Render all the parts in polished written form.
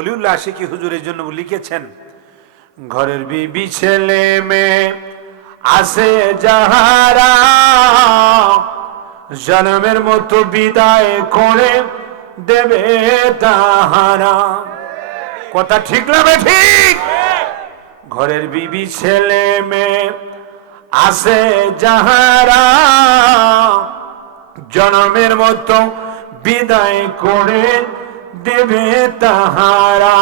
ওলিউল্লাহ আশিকি হুজুরের জন্য লিখেছেন, ঘরের বিবি ছেলে মেয়ে আছে যাহারা জন্মের মতো বিদায় করে দেবে তাহারা। কথা ঠিক না ঠিক? ঘরের বিবি ছেলে মেয়ে আছে যাহারা জন্মের মতো বিদায় করে দেবে তাহারা।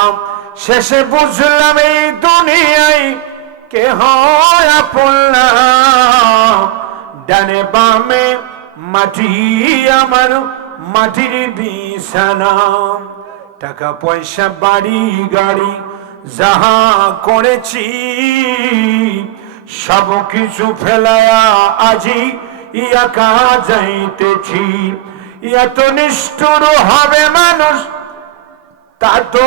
শেষে বুঝলাম এই দুনিয়ায় কেহ আপন না, ডানে বামে মাটি আমার মাটির বিছানা। টাকা পয়সা বাড়ি গাড়ি যাহা করেছি সব কিছু ফেলায়া আজি একা যাইতেছি। এত নিষ্ঠুর হবে মানুষ তা তো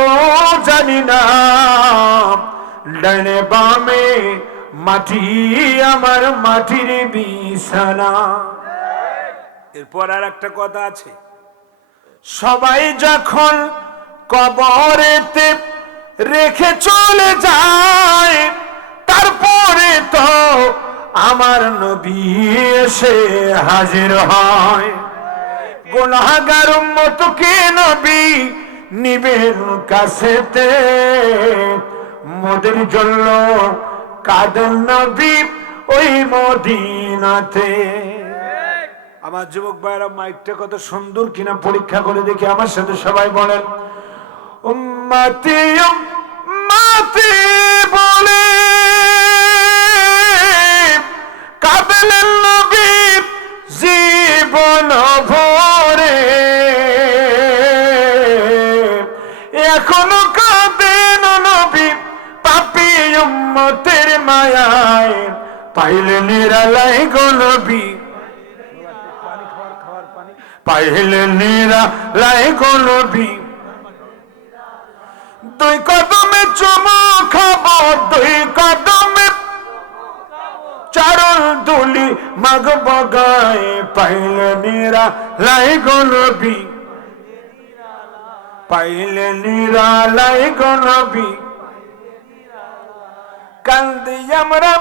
জানি না, ডানে বামে মাটি আমার মাটির বিছানা। এরপর আর একটা কথা আছে, সবাই যখন কবরেতে রেখে চলে যায় তারপরে তো আমার নবী এসে হাজির হয়। গুনাহগার উম্মতকে নবী নিবেন কাছেতে, মোদের জন্য কাঁদেন নবী ওই মদিনাতে। আমার যুবক ভাইরা মাইকটা কত সুন্দর কিনা পরীক্ষা করে দেখি, আমার সাথে সবাই বলেন উম্মতি উম্মতি বলে কাঁদলেন নবী জীবন ভরে, এখনো কাঁদেন নবী পাপী উম্মতের মায়ায়, পাইলে নিরালাই গো নবী, পাইলে নিরালাই গো নবী। দুই কদমে চুমু খাবো, দুই কদমে চরণ দুলি মাগব গায়ে, পাইলে নিরালাই গো নবী, পাইলে নিরালাই গো নবী। কান্দি আমরা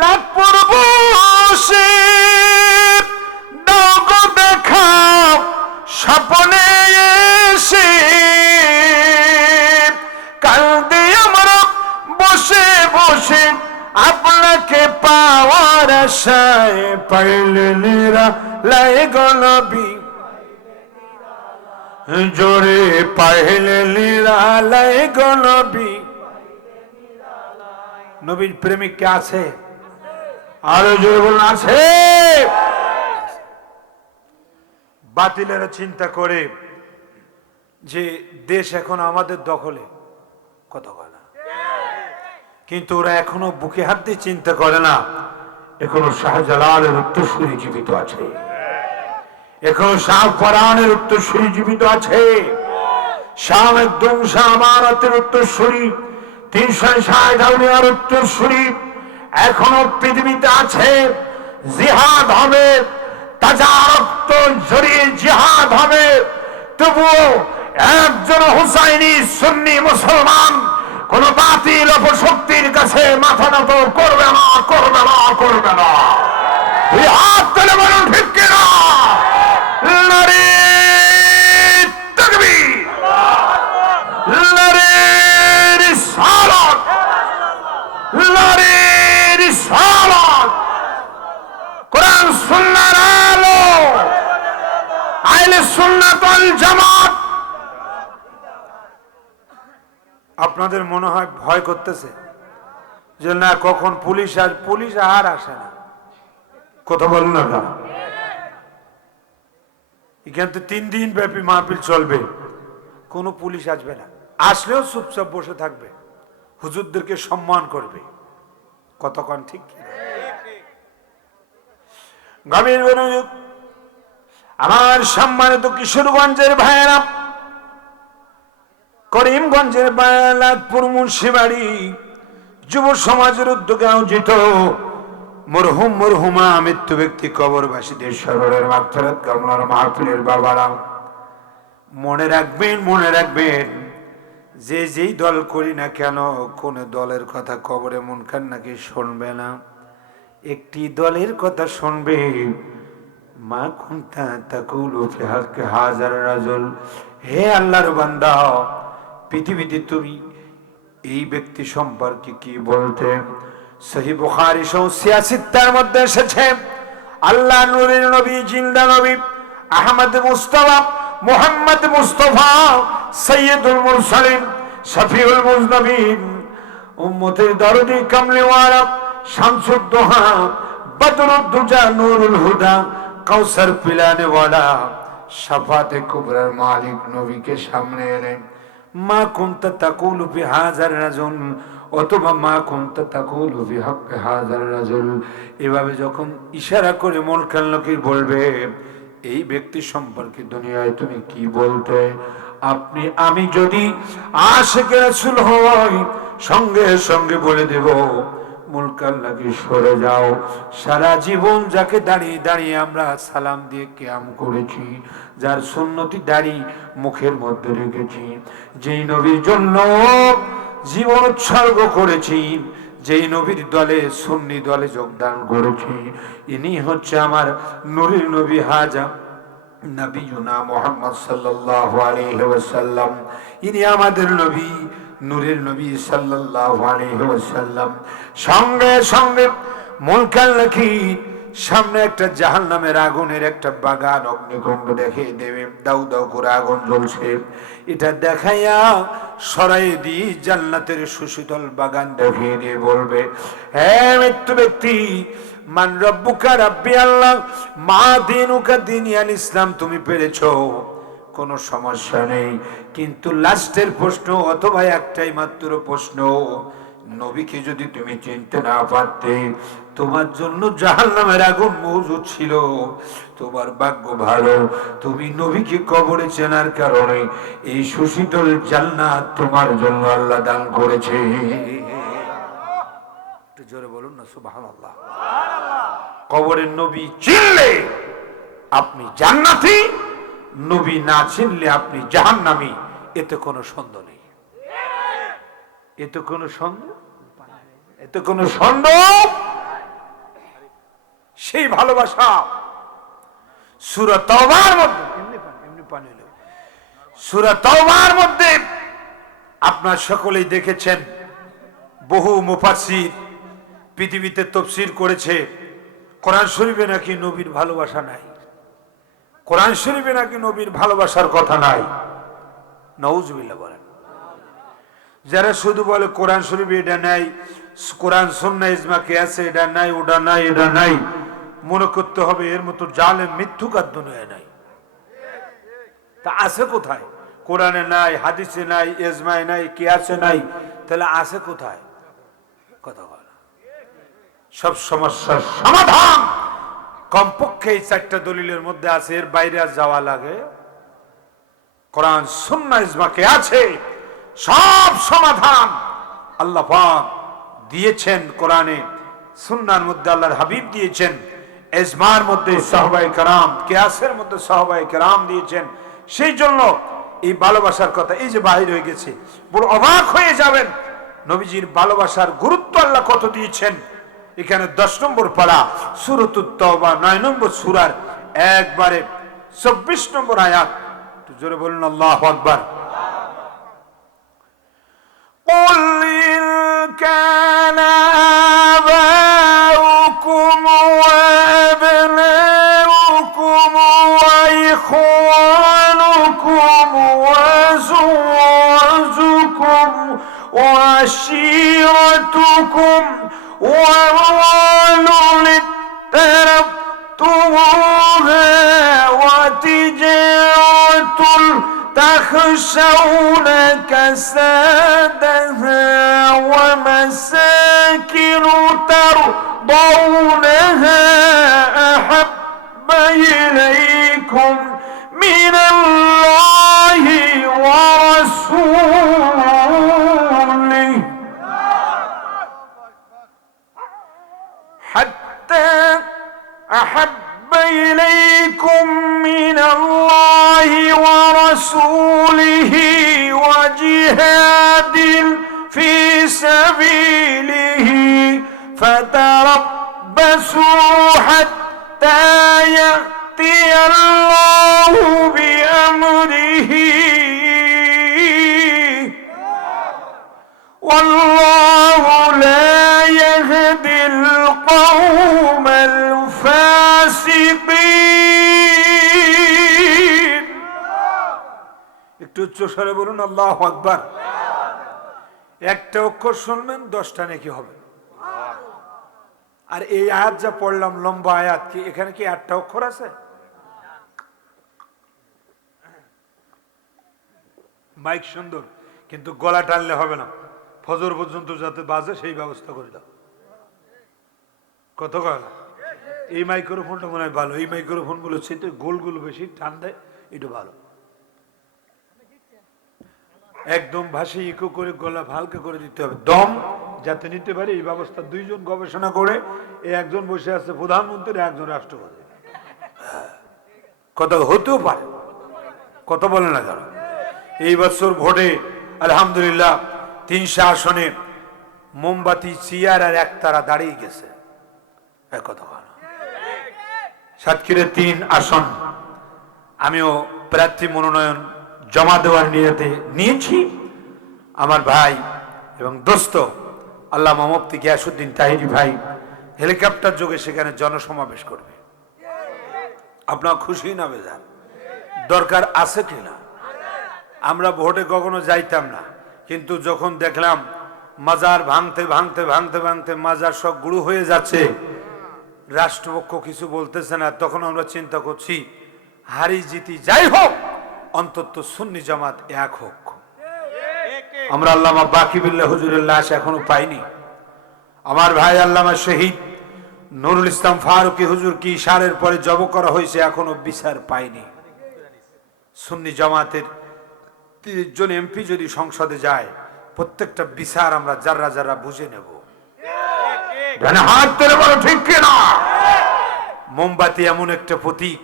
লাখ পূর্ব বসে দাও গো দেখা স্বপ্নে এসে, কান্দি আমরা বসে বসে আপনাকে পাওয়ার আশায়, পাইলে নিরালাই গো নবী, জোরে পাইলে নিরালাই গো নবী। নবীর প্রেমিক কে আছে? আরো জোরে বলুন আছে। বাতিলেরা চিন্তা করে যে দেশ এখন আমাদের দখলে, কথা বলে না, কিন্তু ওরা এখনো বুকে হাত দিয়ে চিন্তা করে না এখনো শাহজালালের উত্তরসূরি জীবিত আছে, এখনো শাহ ফরহানের উত্তরসূরি জীবিত আছে, শাহ একদম শাহ আমানতের উত্তরসূরি 360 আউলিয়ার উত্তরসূরি এখনো পৃথিবীতে আছে। জিহাদ হবে, তাজা রক্ত ঝরিয়ে জিহাদ হবে, তবুও একজন হুসাইনি সুন্নি মুসলমান কোন বাতিল অপশক্তির কাছে মাথা নত করবে না, করবে না, করবে না। এই হাত তুলে বলুন ঠিক কিনা? নারে তাকবীর, নারে রিসালাত, নারে রিসালাত। কোরআন সুন্নাহর আলো, আহলে সুন্নাত ওয়াল জামাত। আপনাদের মনে হয় ভয় করতেছে যে না কখন পুলিশ পুলিশ আর আসে না, কথা বলুন না কেন? এখান থেকে 3 দিন ব্যাপী মাহফিল চলবে, কোনো পুলিশ আসবে না, আসলেও চুপচাপ বসে থাকবে, হুজুরদেরকে সম্মান করবে, কতক্ষণ ঠিক গভীর মনোযোগ। আমার সম্মানিত কিশোরগঞ্জের ভাইয়েরা, করিমগঞ্জের বায়ালাতপুর মুন্সিবাড়ি যুব সমাজের উদ্যোগে আয়োজিত মরহুম মরহুমা মৃত্যু ব্যক্তি কবরবাসীদের স্মরণের মাগফিরাত কামনার মাহফিলের বাবারা, মনে রাখবেন যে যেই দল করি না কেন কোন দলের কথা কবরে মুনকার নাকি শুনবে না, একটি দলের কথা শুনবে। মা কুনতা তাকুলু ফি হাক্কি হাযার রাজুল, হে আল্লাহর বান্দা, পৃথিবীতে তুমি এই ব্যক্তি সম্পর্কে কি বলতে? সহিহ বুখারী সহ ৮৬টার মধ্যে এসেছে, আল্লাহ নূরের নবী, জিন্দা নবী আহমদ মুস্তাফা মুহাম্মদ মুস্তাফা সাইয়্যিদুল মুরসালিন শফিউল মুজনবিন উম্মতের দরদি কামলিওয়ালা শামসুদ দোহা বদরুদ দুজা নূরুল হুদা কাউসার পিলানে ওয়ালা শাফাতে কুবরার মালিক নবীকে সামনে এনে মা কুনতা তাকুলু ফি হাযার রাজুল, অথবা মা কুনতা তাকুলু ফি হাক্কি হাযার রাজুল, এভাবে যখন ইশারা করে মুনকার নাকির বলবে, এই ব্যক্তি সম্পর্কে দুনিয়ায় তুমি কি বলতে? আমি যদি আশিকে রাসূল হই, সঙ্গে সঙ্গে বলে দেব মুনকার নাকির সরে যাও। সারা জীবন যাকে দাঁড়িয়ে দাঁড়িয়ে আমরা সালাম দিয়ে কিয়াম করেছি, যার সুন্নতি দাড়ি মুখের মধ্যে রেখেছি, যেই নবীর জন্য জীবন উৎসর্গ করেছি, যেই নবীর দলে সুন্নি দলে যোগদান করেছি, ইনি হচ্ছে আমার নূরের নবী হাজা নবিয়ুনা মুহাম্মদ সাল্লাল্লাহু আলাইহি ওয়াসাল্লাম। ইনি আমাদের নবী, নূরের নবী সাল্লাল্লাহু আলাইহি ওয়াসাল্লাম। সঙ্গে সঙ্গে মুনকার নাকির সামনে একটা জাহান্নামের আগুনের একটা বাগান অগ্নিকুণ্ড দেখিয়ে দেবে, দাউ দাউ করে আগুন জ্বলছে, এটা দেখাইয়া সরাই দিয়ে জান্নাতের সুশীতল বাগান দেখিয়ে দিয়ে বলবে, হে মৃত্যু ব্যক্তি, মান রব্বুকা রাব্বি আল্লাহ, মা দীনুকা দীনিয়াল ইসলাম, তুমি পেরেছো, কোনো সমস্যা নেই। কিন্তু লাস্টের প্রশ্ন অথবা একটাই মাত্র প্রশ্ন, নবীকে যদি তুমি চিনতে না পারতে, তোমার জন্য জাহান্নামের আগুন মজুদ ছিল। তোমার ভাগ্য ভালো, তুমি নবীকে কবরে চেনার কারণে এই সুশীতল জান্নাত তোমার জন্য আল্লাহ দান করেছে। একটু জোরে বলুন না সুবহানাল্লাহ। কবরের নবী চিনলে আপনি জান্নাতি, নবী না চিনলে আপনি জাহান্নামী, এতে কোনো সন্দেহ নেই, এতে কোনো সন্দেহ, এতে কোনো সন্দেহ। সেই ভালোবাসা সূরা তাওবার মধ্যে, সূরা তাওবার মধ্যে আপনার সকলেই দেখেছেন, বহু মুফাসসির পৃথিবীতে তাফসীর করেছে, কোরআন শরীফে নাকি নবীর ভালোবাসা নাই, কোরআন শরীফে নাকি নবীর ভালোবাসার কথা নাই। নাউজুবিল্লাহ বলেন। যারা শুধু বলে কোরআন শরীফে এটা নাই, কোরআন সুন্নাহ ইজমা কিয়াসে এটা নাই, ওটা নাই, এটা নাই, মনে করতে হবে এর মতো জালেম মিথ্যুকার দুনিয়ায় নাই। তা আছে কোথায়? কোরআনে নাই, হাদিসে নাই, ইজমায় নাই, কিয়াসে নাই, তাহলে আছে কোথায়? কথা বলা। সব সমস্যার সমাধান কমপক্ষে এই 4টা দলিলের মধ্যে আছে, এর বাইরে আর যাওয়া লাগে? কোরআন সুন্নাহ ইজমা কে আছে, সব সমাধান আল্লাহ পাক দিয়েছেন কোরআনে, সুন্নাহর মধ্যে আল্লাহর হাবিব দিয়েছেন, ইজমার মধ্যে সাহাবায়ে কেরাম, কিয়াসের মধ্যে সাহাবায়ে কেরাম দিয়েছেন। সেই জন্য এই ভালোবাসার কথা এই যে বাহির হয়ে গেছে, বড় অবাক হয়ে যাবেন নবীজির ভালোবাসার গুরুত্ব আল্লাহ কত দিয়েছেন। এখানে 10 নম্বর পারা সূরাতুত তাওবা 9 নম্বর সূরার একবারে 24 নম্বর আয়াত, একটু জোরে বলুন আল্লাহু আকবার। قل إن كان آباؤكم وأبناؤكم وإخوانكم وأزواجكم وعشيرتكم وأموال اقترفتموها وتجارة تخشون كسادها ومساكن ترضونها أحب إليكم من الله ورسوله حتى أحب إليكم من الله ورسوله وجهاد يقاتل في سبيله فتربصوا حتى يأتي الله بأمره والله لا يهدي القوم الفاسقين একটু উচ্চ স্বরে বলুন আল্লাহু আকবার। একটা অক্ষর শুনবেন 10টা নেকি হবে। আর এই আয়াত যা পড়লাম লম্বা আয়াত, কি এখানে কি 8টা অক্ষর আছে? মাইক সুন্দর, কিন্তু গলা টানলে হবে না, ফজর পর্যন্ত যাতে বাজে সেই ব্যবস্থা করে দাও। কত গলা? এই মাইক্রোফোনটা মনে হয় ভালো, এই মাইক্রোফোন গুলো সেটা গোলগুলো বেশি টান দেয়, এটা ভালো। একদম ভাষে ইকো করে গলা হালকা করে দিতে হবে, দম যাতে নিতে পারে এই ব্যবস্থা 2 জন গবেষণা করে, এই একজন বসে আছে প্রধানমন্ত্রী, একজন রাষ্ট্রপতি, কত হতেও পারে, কত বলে না কেন? এই বছর ভোটে আলহামদুলিল্লাহ 300 আসনে মোমবাতি চেয়ার আর একতারা দাঁড়িয়ে গেছে। কথা বলো, সাতক্ষীরার 3 আসন আমিও প্রার্থী মনোনয়ন জমা দেওয়ার নিয়তে নিয়েছি। আমার ভাই এবং দোস্ত আল্লামা মুফতি গিয়াসউদ্দিন তাহিরি ভাই হেলিকপ্টার যোগে সেখানে জনসমাবেশ করবে। আপনার খুশি না বেজার? দরকার আছে কিনা? আমরা ভোটে কখনো যাইতাম না, কিন্তু যখন দেখলাম মাজার ভাঙতে ভাঙতে ভাঙতে ভাঙতে মাজার সব গুঁড়ো হয়ে যাচ্ছে, রাষ্ট্রপক্ষ কিছু বলতেছে না, তখন আমরা চিন্তা করছি হারি জিতি যাই হোক, অন্তত সুন্নি জামাত এক হোক। আমরা আল্লামা বাকিবিল্লাহ হুজুরের লাশ এখনো পাইনি। আমার ভাই আল্লামা শহীদ নুরুল ইসলাম ফারুকী হুজুর কি ইশারের পরে জব করা হয়েছে, এখনো বিচার পাইনি। সুন্নি জামাতের 30 জন এমপি যদি সংসদে যায়, প্রত্যেকটা বিচার আমরা যারা যারা বুঝে নেব। হাত তুলে বলো ঠিক কিনা? মোমবাতি এমন একটা প্রতীক,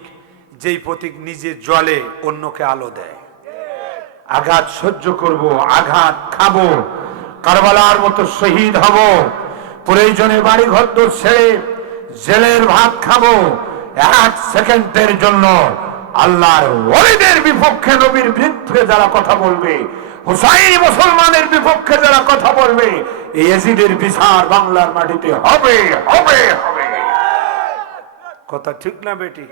যেই প্রতীক নিজে জ্বলে অন্যকে আলো দেয়। আঘাত সহ্য করব, আঘাত খাবো, কারবালার মতো শহীদ হব, প্রয়োজনে বাড়ি ঘর ছেড়ে জেলের ভাত খাবো, 1 সেকেন্ডের জন্য আল্লাহর ওলিদের বিপক্ষে, নবীর বিরুদ্ধে যারা কথা বলবে, হুসাইন মুসলমানের বিপক্ষে যারা কথা বলবে, এই ইয়াজিদের বিচার বাংলার মাটিতে হবে হবে হবে। কথা ঠিক না বেটি?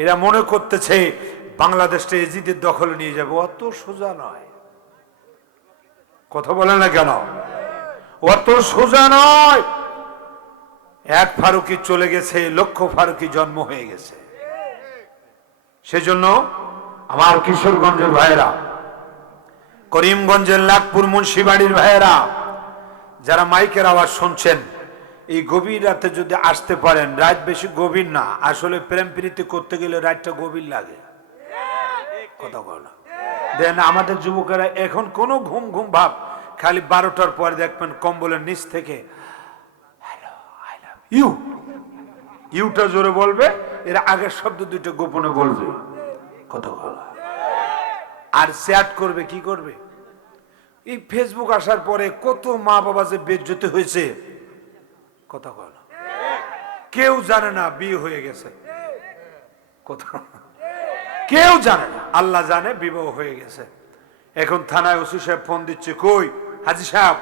এরা মনে করতেছে বাংলাদেশটা ইয়াজিদের দখলে নিয়ে যাবে, অত সোজা নয়। কথা বলে না কেন? অত সোজা নয়। 1 ফারুকী চলে গেছে, লক্ষ ফারুকী জন্ম হয়ে গেছে। সেজন্য আমার কিশোরগঞ্জের ভাইয়েরা, করিমগঞ্জের লাখপুর মুন্সিবাড়ির ভাইয়েরা, যারা মাইকের আওয়াজ শুনছেন, এই গভীর রাতে যদি আসতে পারেন, রাত বেশি গভীর না, আসলে প্রেম প্রীতি করতে গেলে রাতটা গভীর লাগে। কথা বলো দেন। আমাদের যুবকেরা এখন কোনো ঘুম ঘুম ভাব, খালি 12টার পরে দেখবেন কম্বলের নিচ থেকে হ্যালো আই লাভ ইউ, ইউটা জোরে বলবে, এর আগের শব্দ 2টা গোপনে বলবে। কথা বলো। আর চ্যাট করবে, কি করবে? এই ফেসবুক আসার পরে কত মা বাবা যে বেজ্জতি হয়েছে। কথা বলো। কেউ জানে না বিয়ে হয়ে গেছে, কথা কেউ জানে না, আল্লাহ জানে বিবাহ হয়ে গেছে। এখন থানায় ওসি সাহেব ফোন দিচ্ছে, কই হাজি সাহেব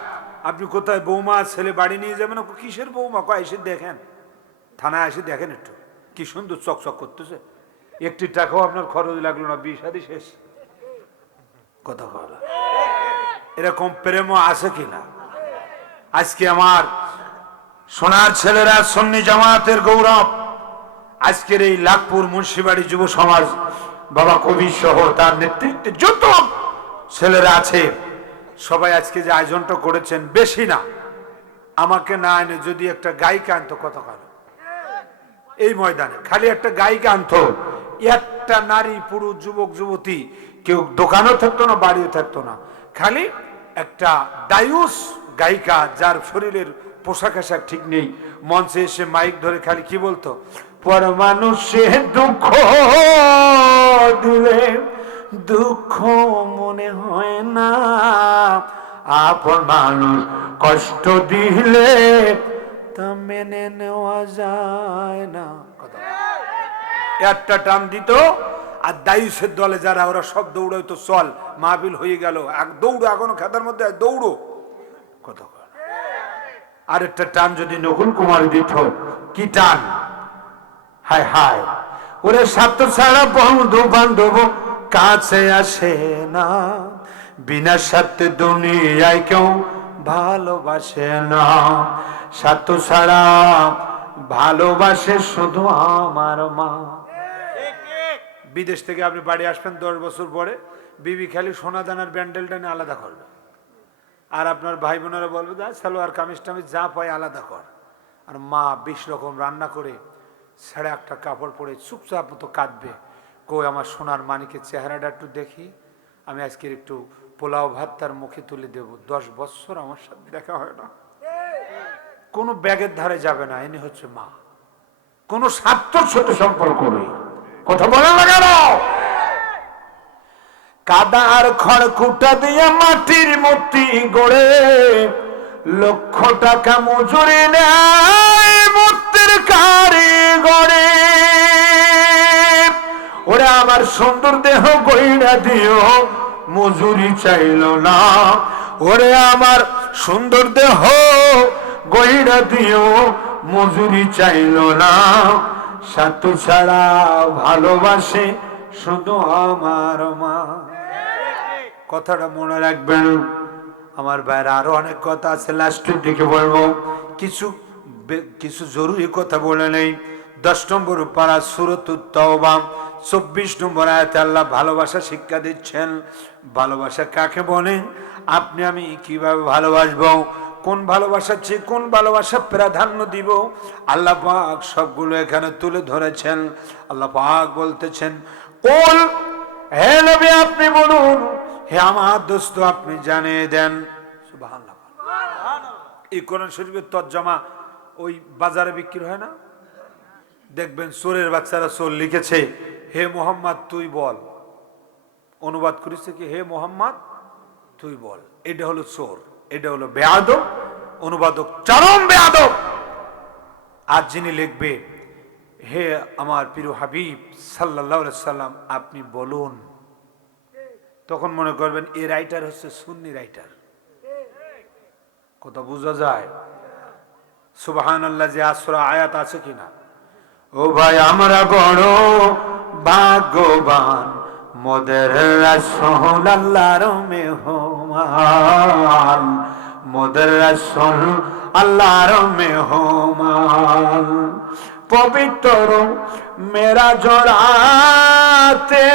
আপনি কোথায়? বৌমা ছেলে বাড়ি নিয়ে যাবেন। কিসের বৌমা? কয় এসে দেখেন, থানায় এসে দেখেন একটু, কি সুন্দর চকচক করতেছে, 1টি টাকাও আপনার খরচ লাগলো না, বিয়ে শাদী শেষ। কথা বলা। এরকম প্রেম আছে কিনা? আজকে আমার সোনার ছেলেরা সুন্নি জামাতের গৌরব, আজকের এই লাখপুর মুন্সিবাড়ি যুব সমাজ, বাবা কবির সহ তার নেতৃত্বে যত ছেলেরা আছে, সবাই আজকে যে আয়োজনটা করেছেন, বেশি না, আমাকে না এনে যদি একটা গায়িকা আনতো, কত কাল এই ময়দানে খালি একটা গায়িকা আনতো, একটা নারী পুরুষ যুবক যুবতী, কেউ দোকানও থাকতো না, বাড়িও থাকতো না, খালি একটা দায়ুস গায়িকা, যার শরীরের পোশাক আশাক ঠিক নেই, মঞ্চে এসে মাইক ধরে খালি কি বলতো, পর মানুষে দুঃখ দিলে দুঃখ মনে হয় না, আপন মানুষ কষ্ট দিলে তা মেনে নেওয়া যায় না। একটা টান দিত আর দায়ুসের দলে যারা ওরা সব দৌড়াইতো, চল মাহফিল হয়ে গেল, এক দৌড়ো, এখনো খেতার মধ্যে দৌড়ো কত। আর একটা টান যদি নকুল কুমার দিত, কি টান, হায় হায়, ওরে স্বার্থ ছাড়া বন্ধু বান্ধব কাছে আসে না, বিনা স্বার্থে দুনিয়ায় কেউ ভালোবাসে না, স্বার্থ ছাড়া ভালোবাসে শুধু আমার মা। বিদেশ থেকে আপনি বাড়ি আসবেন 10 বছর পরে, বিবি খালি সোনা দানার ব্যান্ডেলটা নিয়ে আলাদা করবে, আর আপনার ভাই বোনেরা বলবে যা সালোয়ার কামিজ টামিজ যা পায় আলাদা কর, আর মা 20 রকম রান্না করে ছেড়ে একটা কাপড় পরে চুপচাপ মতো কাঁদবে, কই আমার সোনার মানিকের চেহারাটা একটু দেখি, আমি আজকের একটু পোলাও ভাত তার মুখে তুলে দেব। 10 বছর আমার সাথে দেখা হয় না, কোনো ব্যাগের ধারে যাবে না, ইনি হচ্ছে মা। কোন স্বার্থের সাথে সম্পর্ক নেই, কথা বলেন না কেন? কাদা আর খড়কুটা দিয়ে মাটির মূর্তি গড়ে, লক্ষ টাকা মজুরি নেয় মূর্তির কারিগরে, ওরে আমার সুন্দর দেহ গইনা দিও মজুরি চাইল না, ওরে আমার সুন্দর দেহ গইনা দিও মজুরি চাইল না, স্বার্থ ছাড়া ভালোবাসে শুধু আমার মা। কথাটা মনে রাখবেন আমার ভাইয়ের, আরো অনেক কথা আছে, লাস্টের দিকে বলবো, কিছু জরুরি কথা বলে নেই। 10 নম্বর পারা সূরাতুত তাওবা 24 নম্বর আয়াতে আল্লাহ ভালোবাসা শিক্ষা দিচ্ছেন। ভালোবাসা কাকে বলে, আপনি আমি কিভাবে ভালোবাসবো, কোন ভালোবাসার চেয়ে কোন ভালোবাসা প্রাধান্য দিব, আল্লাহ পাক সবগুলো এখানে তুলে ধরেছেন। আল্লাহ পাক বলতেছেন, কুল, হে নবী আপনি বলুন, হে আমার দোস্ত আপনি জানিয়ে দেন। সুবহানাল্লাহ। এই কোরআন শরীফের তরজমা ওই বাজারে বিক্রি হয় না, দেখবেন চোরের বাচ্চারা চোর লিখেছে, হে মোহাম্মদ তুই বল, অনুবাদ করেছে কি হে মোহাম্মদ তুই বল। এটা হলো চোর, এটা হলো বেয়াদব, অনুবাদক চরম বেয়াদব। আর যিনি লিখবে হে আমার প্রিয় হাবিব সাল্লাল্লাহু আলাইহি সাল্লাম আপনি বলুন, তখন মনে করবেন এই রাইটার হচ্ছে সুন্নি রাইটার। কথা বোঝা যায়? সুবহানাল্লাহ যে আসরা আয়াত আছে কিনা? ও ভাই আমরা বড় ভাগ্যবান, মোদের রাসূল আল্লাহর মেহমান, মোদের রাসূল আল্লাহর মেহমান, পবিত্র মেরাজ রাতে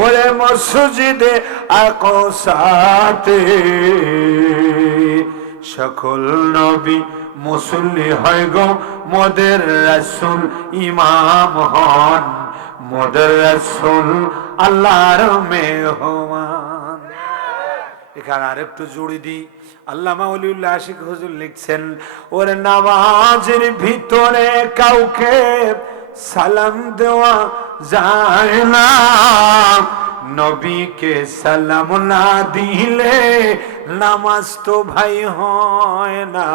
ওরে মসজিদে আকসাতে সকল নবী মুসল্লি হয় গো, মোদের রাসূল ইমাম হন, মোদের রাসূল আল্লাহর মেহমান। এখানে আরেকটু জুড়ে দিই, আল্লামা ওলিউল্লাহ আশিক হুজুর লিখছেন, ওরে নামাজের ভিতরে কাউকে সালাম দেওয়া যায় না, নবীকে সালাম না দিলে নামাজ তো ভাই হয় না,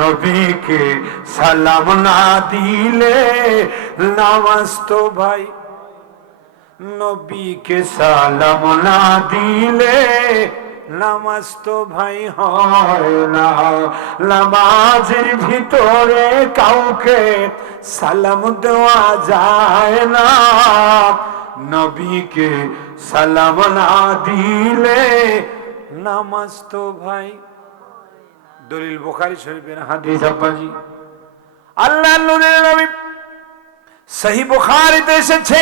নবীকে সালাম না দিলে নামাজ তো ভাই, নবীকে সালাম না দিলে নামাজ তো ভাই হয় না, নামাজের ভিতরে কাউকে সালাম দেওয়া যায় না, নবীকে সালাম না দিলে নামাজ তো ভাই। দলিল বুখারী শরীফের হাদিস আব্বাজি। আল্লাহর নূরের নবী সহিহ বুখারীতে এসেছে,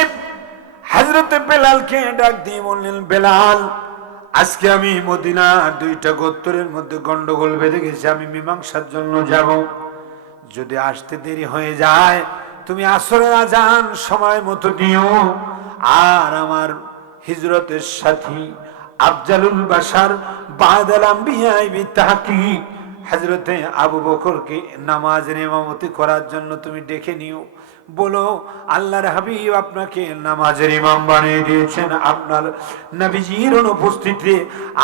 হযরত বেলালকে ডাক দিয়ে বললেন, বেলাল আজকে আমি মদিনার 2টা গোত্রের মধ্যে গন্ডগোল বেঁধে গেছে, আমি মীমাংসার জন্য যাব, যদি আসতে দেরি হয়ে যায় তুমি আসরের আজান সময় মতো দিও, আর আমার হিজরতের সাথী আফজালুল বাশার বাদাল আম্বিয়া বিতাহকিক হযরতে আবু বকরকে নামাজের ইমামতি করার জন্য তুমি ডেকে নিও, বলো আল্লাহর হাবিব আপনাকে নামাজের ইমাম বানিয়ে দিয়েছেন, আপনার নবীজির অনুপস্থিতিতে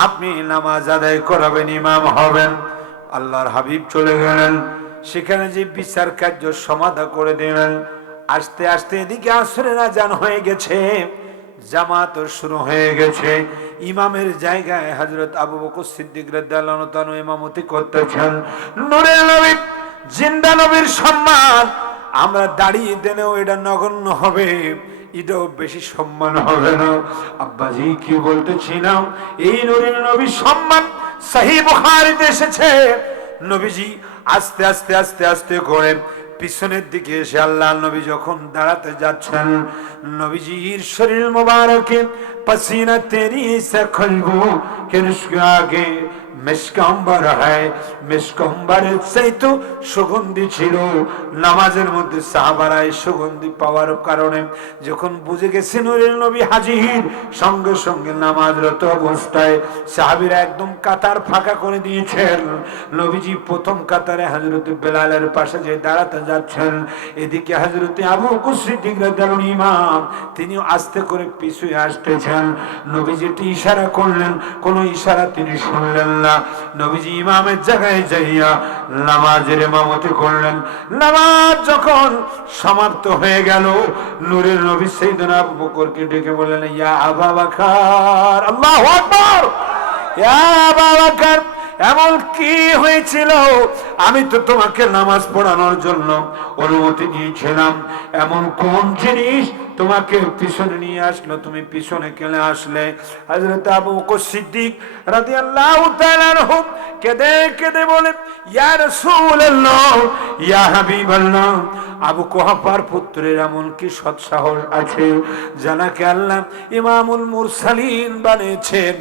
আপনি নামাজ আদায় করাবেন, ইমাম হবেন। আল্লাহর হাবিব চলে গেলেন, সেখানে যে বিচার কার্য সমাধা করে দিলেন। আস্তে আস্তে এদিকে আসরের আজান হয়ে গেছে, জামাত শুরু হয়ে গেছে। ইমামের জায়গায় হযরত আবু বকর সিদ্দিক রাদিয়াল্লাহু তাআলা ইমামতি করতেছেন। নূরের নবী, জিন্দা নবীর সম্মান আমরা দাঁড়িয়ে দিলেও এটা নগণ্য হবে, এটাও বেশি সম্মান হবে না। আব্বাজি কি বলতেছিলাম, এই নূরের নবীর সম্মান সহিহ বুখারীতে এসেছে। নবীজি আস্তে আস্তে আস্তে আস্তে করে পিছনের দিকে এসে আল্লাহ নবী যখন দাঁড়াতে যাচ্ছেন, নবীজির শরীর মোবারকে পসিনা তেরি সে খুশবু কে উসকে আগে মিশক আম্বার হয়, মিশক আম্বারের চাইতে সুগন্ধি ছিল। নামাজের মধ্যে সাহাবারা এই সুগন্ধি পাওয়ার কারণে যখন বুঝে গেছে নূরের নবী হাজির, সঙ্গে সঙ্গে নামাজরত অবস্থায় সাহাবীরা একদম কাতার ফাঁকা করে দিয়েছেন। নবীজি প্রথম কাতারে হযরত বেলালের পাশে যে দাঁড়াতে যাচ্ছেন, এদিকে হযরত আবু বকর সিদ্দিক রাদিয়াল্লাহু আনহু ইমাম, তিনি আস্তে করে পিছুয়ে আসতেছেন। নবীজি ইশারা করলেন, কোন ইশারা তিনি শুনলেন না। নবীজি ইমামের জায়গায় যাইয়া নামাজের ইমামতি করলেন। নামাজ যখন সমাপ্ত হয়ে গেল, নূরের নবী সাইয়েদনা আবু বকরকে ডেকে বললেন, ইয়া আবু বকর, আল্লাহু আকবার, ইয়া আবু বকর, এমন কি হয়েছিল? আমি তো তোমাকে নামাজ পড়ানোর জন্য অনুমতি দিয়েছিলাম, এমন কোন জিনিস তোমাকে পিছনে নিয়ে আসলো, তুমি পিছনে কেন আসলে? হযরত আবু বকর সিদ্দিক রাদিয়াল্লাহু তাআলা আনহু কেঁদে কেঁদে বলে, ইয়া রাসূলুল্লাহ, ইয়া হাবিবাল্লাহ, আবু কুহাফার পুত্রের এমন কি সৎসাহস আছে যাকে আল্লাহ ইমামুল মুরসালিন বানিয়েছেন?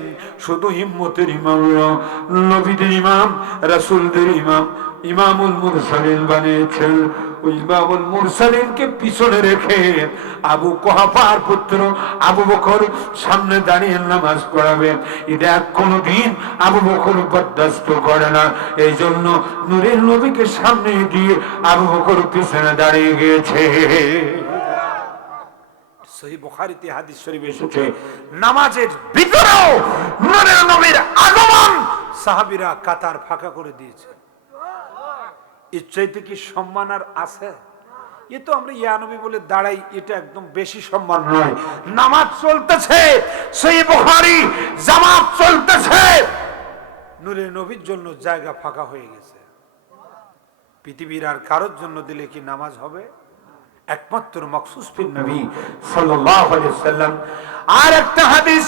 শুধু হিম্মতের ইমাম না, নবীদের ইমাম, রাসূলদের ইমাম, ইমামুল মুরসালিন বানিয়েছেন। ওই ইমামুল মুরসালিনকে পিছনে রেখে আবু কুহাফার পুত্র আবু বকর সামনে দাঁড়িয়ে নামাজ পড়াবে, এটা কোনদিন আবু বকর বরদাস্ত করে না। এই জন্য নূরের নবীকে সামনে দিয়ে আবু বকর পিছনে দাঁড়িয়ে গিয়েছে। সহিহ বুখারীতে হাদিস শরীফ এসেছে, নামাজের ভিতরেও নূরের নবীর আগমন সাহাবীরা কাতার ফাঁকা করে দিয়েছে। এর চাইতে কি সম্মান আর আছে? এ তো আমরা ইয়া নবী বলে দাঁড়াই, এটা একদম বেশি সম্মান নয়। নামাজ চলতেছে, সহিহ বুখারী, জামাত চলতেছে, নূরের নবীর জন্য জায়গা ফাঁকা হয়ে গেছে। পৃথিবীর আর কারোর জন্য দিলে কি নামাজ হবে? একমাত্র মখসুস ফির নবী সাল্লাল্লাহু আলাইহি ওয়াসাল্লাম। আর একটা হাদিস,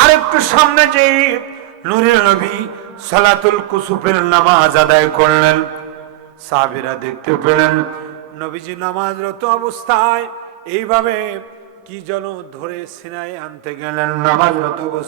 আর একটু সামনে যে নূরের নবী সালাতুল কুসুফের নামাজ আদায় করলেন, সাহাবীরা দেখতে পেলেন নবীজি নামাজরত অবস্থায় এইভাবে কি যেন ধরে সিনায় আনতে গেলেন। নামাজরত অবস্থায়